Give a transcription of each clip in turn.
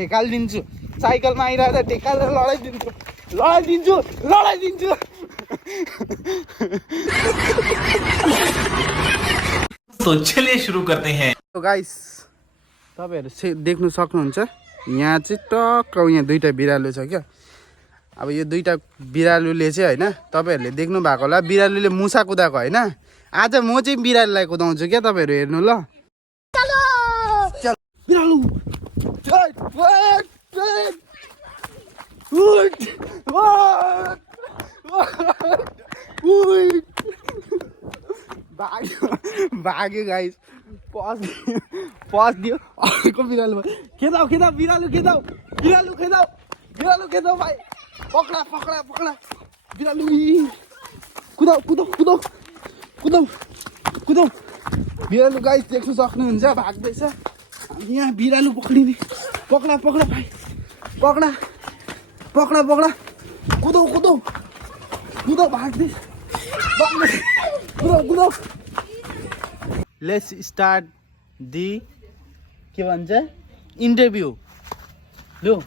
ढेकालिदिन्छु साइकलमा आइरहेको ढेकालेर लडाइदिन्छु तो चलिए शुरू करते हैं। तो गाइस तपाईहरु देख्न सक्नुहुन्छ यहाँ चाहिँ टक्क यहाँ दुईटा बिरालो छ क्या। अब यो दुईटा बिरालुले चाहिँ हैन तपाईहरुले देख्नु भएको होला बिरालुले मुसा कुदाको हैन। आज म चाहिँ बिरालोलाई कुदाउँछु क्या तपाईहरु हेर्नु ल। चल बिरालु भाग्यो गाइस पस दियो अर्को बिरालो खेदाऊ बिरालु भाइ पक्रा बिरालु कुदाऊ बिरालु गाइस देख्न सक्नुहुन्छ भाग्दैछ यहाँ बिरालु पक्रिने पक्रा भाइ पक्रा कुदाऊ भाग्दैछ कुदाऊ लेट्स स्टार्ट दि के भन्छ इन्टरभ्यू लु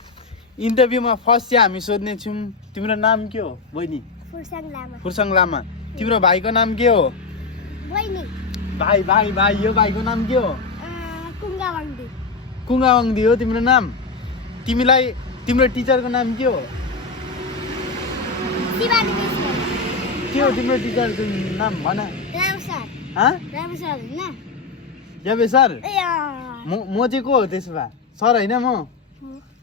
इन्टरभ्यूमा फर्स्ट चाहिँ हामी सोध्ने छौँ तिम्रो नाम के हो बहिनी? फुर्सङ लामा। तिम्रो भाइको नाम के हो? भाइ यो भाइको नाम के हो? कुङ्गावाङदी हो तिम्रो नाम। तिमीलाई तिम्रो टिचरको नाम के हो? के हो तिम्रो टिचरको नाम भन? याबे सर म चाहिँ को हो त्यसो भए? सर होइन म?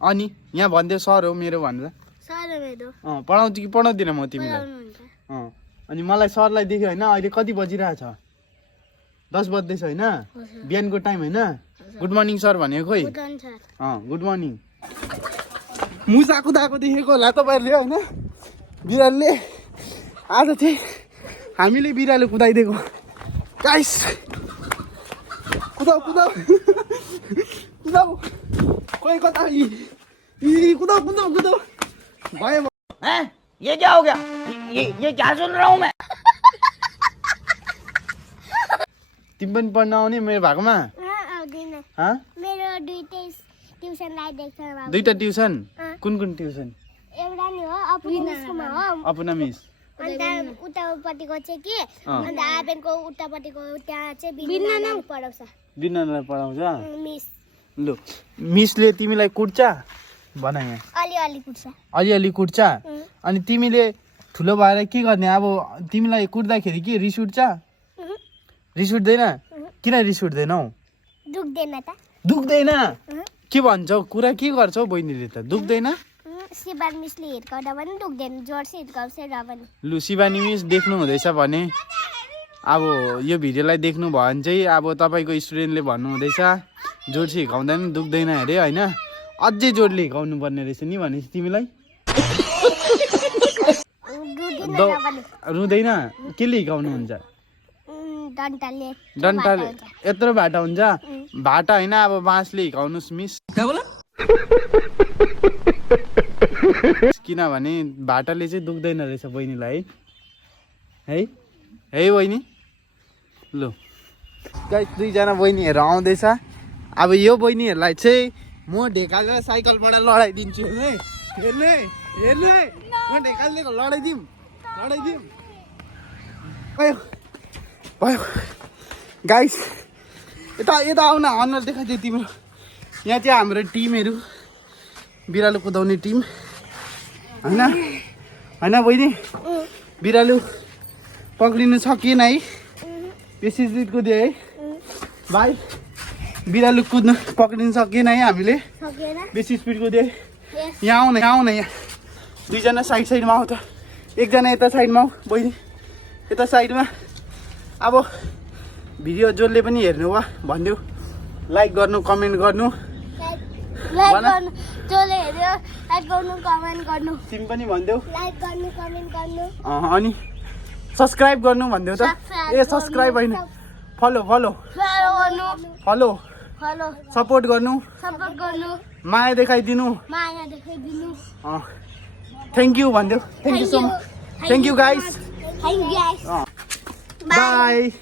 अनि यहाँ भनिदियो सर हो मेरो भनेर पढाउँछु कि पढाउँदिनँ म तिमीलाई? अनि मलाई सरलाई देख्यो होइन अहिले कति बजिरहेछ? 10 बज्दैछ होइन बिहानको टाइम होइन? गुड मर्निङ सर भनेको खोइ? Good morning. मुसा कुदाएको देखेको होला तपाईँहरूले होइन? बिरालले आज चाहिँ हामीले बिरालो कुदाइदिएको गाइस। कुदाऊ कोही कता कुदाऊ भयो। ये क्या हो गया? ये क्या सुन रहा हूँ मैं? तिमी पनि पढ्न आउने मेरो भएकोमा? मेरो दुईटा ट्युसन कुन ट्युसन? एउटा नि हो अपुना मिस अन्त उतापट्टिको चाहिँ के अन्त आबेनको उतापट्टिको त्यहाँ चाहिँ बिन्नालाई पढाउँछ मिस। लु मिसले तिमीलाई कुट्छ भन यहाँ? अलिअलि कुट्छ। अनि तिमीले ठुलो भएर के गर्ने? अब तिमीलाई कुट्दाखेरि के रिस उठ्छ? रिस उठ्दैन? किन रिस उठ्दैनौ? दुख्दैन? के भन्छौ कुरा के गर्छौ बहिनीले त? दुख्दैन? शिवानी मिसले हिर्काउँदा पनि दुख्दैन जोडसे हिर्काउँछ र पनि। लु शिवानी मिस देख्नु हुँदैछ भने अब यो भिडियोलाई देख्नु भयो भने चाहिँ अब तपाईँको स्टुडेन्टले भन्नुहुँदैछ जोडसे हिर्काउँदा पनि दुख्दैन अरे होइन? अझै जोडले हिर्काउनु पर्ने रहेछ नि भनेपछि तिमीलाई? रुँदैन? केले हिर्काउनुहुन्छ? डन्टाले यत्रो भाटा हुन्छ? भाटा होइन अब बाँसले हिर्काउनुहोस् मिस। किनभने भाटाले चाहिँ दुख्दैन रहेछ बहिनीलाई है बहिनी। लु गाइस दुईजना बहिनीहरू आउँदैछ। अब यो बहिनीहरूलाई चाहिँ म ढेकालेर साइकलबाट लडाइदिन्छु। हेर्ने म ढेकालेर लडाइदिउँ भयो गाइस। यता आउन अनुहार देखाइदियो तिम्रो। यहाँ चाहिँ हाम्रो टिमहरू बिरालो कुदाउने टिम होइन बहिनी? बिरालो पक्रिनु सकिएन है? बेसी स्पिड कुद्यो है भाइ? बिरालो पक्रिनु सकिएन है हामीले? बेसी स्पिड कुद्यो। यहाँ आउन यहाँ दुईजना साइडमा आऊ त। एकजना यता साइडमा आऊ बहिनी यता साइडमा। अब भिडियो जसले पनि हेर्नु भयो भनिदेऊ लाइक गर्नु कमेन्ट गर्नु। तिमी पनि भनिदेऊ अनि सब्सक्राइब गर्नु भनिदेऊ त। ए सब्सक्राइब होइन फलो सपोर्ट गर्नु माया देखाइदिनु। थ्याङ्क यू भनिदेऊ। Thank you so much. Thank you guys. By.